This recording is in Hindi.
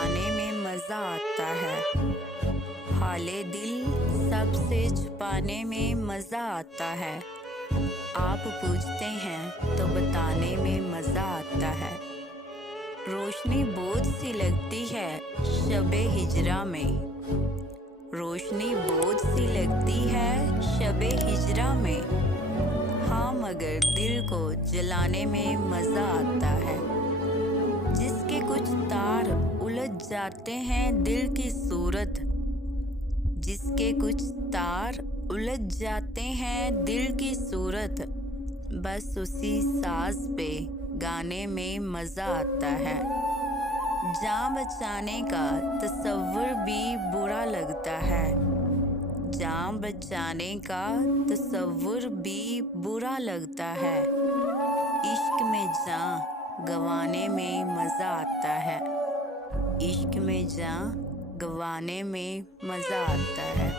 छुपाने में मजा आता है। हाले दिल सबसे छुपाने में मजा आता है। आप पूछते हैं तो बताने में मजा आता है। रोशनी बोझ सी लगती है शबे हिजरा में। रोशनी बोझ सी लगती है शबे हिजरा में। हाँ, मगर दिल को जलाने में मजा आता है। जिसके कुछ तार उलझ जाते हैं दिल की सूरत। जिसके कुछ तार उलझ जाते हैं दिल की सूरत। बस उसी साज पे गाने में मजा आता है। जान बचाने का तसव्वुर भी बुरा लगता है। जान बचाने का तसव्वुर भी बुरा लगता है। इश्क में जान गंवाने में मजा आता है। इश्क में जान गंवाने में मजा आता है।